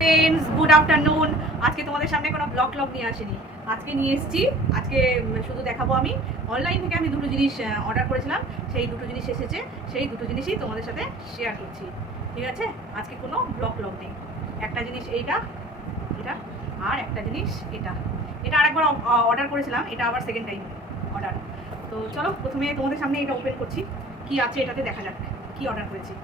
Friends good afternoon আজকে তোমাদের সামনে কোনো ব্লগ ব্লগ নিয়ে আসিনি। আজকে নিয়ে এসেছি। আজকে শুধু দেখাবো আমি। অনলাইন থেকে আমি দুটো জিনিস অর্ডার করেছিলাম। সেই দুটো জিনিস এসেছে। সেই দুটো জিনিসই তোমাদের সাথে শেয়ার করছি। ঠিক আছে? আজকে কোনো ব্লগ ব্লগ নেই। একটা জিনিস এইটা, এটা, আর একটা জিনিস এটা। এটা আরেকবার অর্ডার করেছিলাম। এটা আবার সেকেন্ড টাইম অর্ডার তো চলো, প্রথমে তোমাদের সামনে এটা ওপেন করছি। কি আছে এটাতে দেখা যাক। কি অর্ডার করেছি।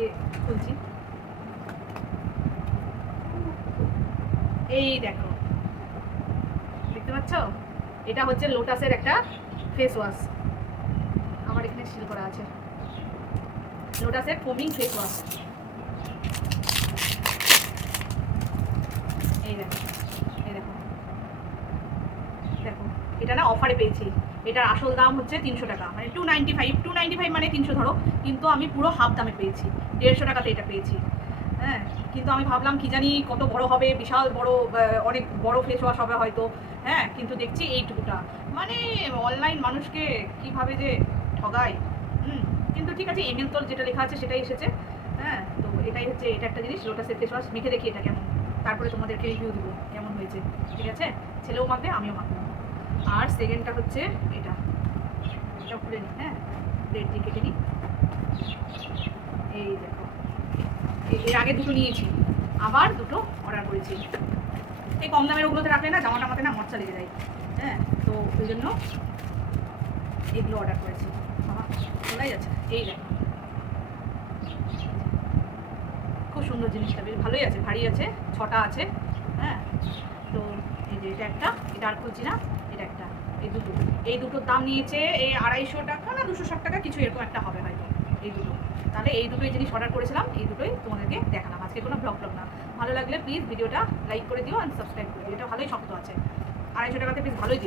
দিয়ে খুলছি। এই দেখো। দেখতে পাচ্ছ? এটা হচ্ছে লোটাসের একটা ফেস ওয়াশ আমার এখানে সিল করা আছে। লোটাসের ফোমিং ফেস ওয়াশ এই দেখো এই দেখো দেখো এটা না অফারে পেয়েছি। এটার আসল দাম হচ্ছে তিনশো টাকা। মানে two ninety five two ninety five মানে তিনশো ধরো। কিন্তু আমি পুরো হাফ দামে পেয়েছি। দেড়শো টাকাতে এটা পেয়েছি। হ্যাঁ কিন্তু আমি ভাবলাম কি জানি কত বড় হবে, বিশাল বড় অনেক বড় ফেস ওয়াশ হবে হয়তো। হ্যাঁ কিন্তু দেখছি এইটুকুটা। মানে অনলাইন মানুষকে কীভাবে যে ঠগায়। হুম, কিন্তু ঠিক আছে এমএল তোর যেটা লেখা আছে সেটাই এসেছে। হ্যাঁ তো এটাই হচ্ছে, এটা একটা জিনিস লোটাসের ফেস ওয়াশ মেখে দেখি এটা কেমন। তারপরে তোমাদেরকে রিভিউ দেবো, কেমন হয়েছে। ঠিক আছে? ছেলেও মাখবে, আমিও মাখবো। আর সেকেন্ডটা হচ্ছে এটা। এটা খুলে নিই হ্যাঁ? প্লেট দিয়ে কেটে নিই এই দেখো। এর আগে দুটো নিয়েছি। আবার দুটো অর্ডার করেছি। এই কম দামের ওগুলোতে রাখলে না জামা টামাতে না মরচা লেগে যায়। হ্যাঁ? তো ওই জন্য এগুলো অর্ডার করেছি। বাবা খোলাই যাচ্ছে? এই দেখো। খুব সুন্দর জিনিসটা, বেশ ভালোই আছে, ভারী আছে, ছটা আছে। হ্যাঁ? তো এই যে এটা একটা, এটা আর খুলছি না। এই দুটো। এই দুটোর দাম নিয়েছে এই আড়াইশো টাকা না দুশো ষাট টাকা, কিছু এরকম একটা হবে হয়তো এই দুটো। তাহলে এই দুটোই জিনিস অর্ডার করেছিলাম, এই দুটোই তোমাদেরকে দেখালাম। আজকে কোনো ব্লগ ব্লগ না। ভালো লাগলে প্লিজ ভিডিওটা লাইক করে দিও আর সাবস্ক্রাইব করে দিও। এটা ভালোই শক্ত আছে। আড়াইশো টাকাতে প্লিজ ভালোই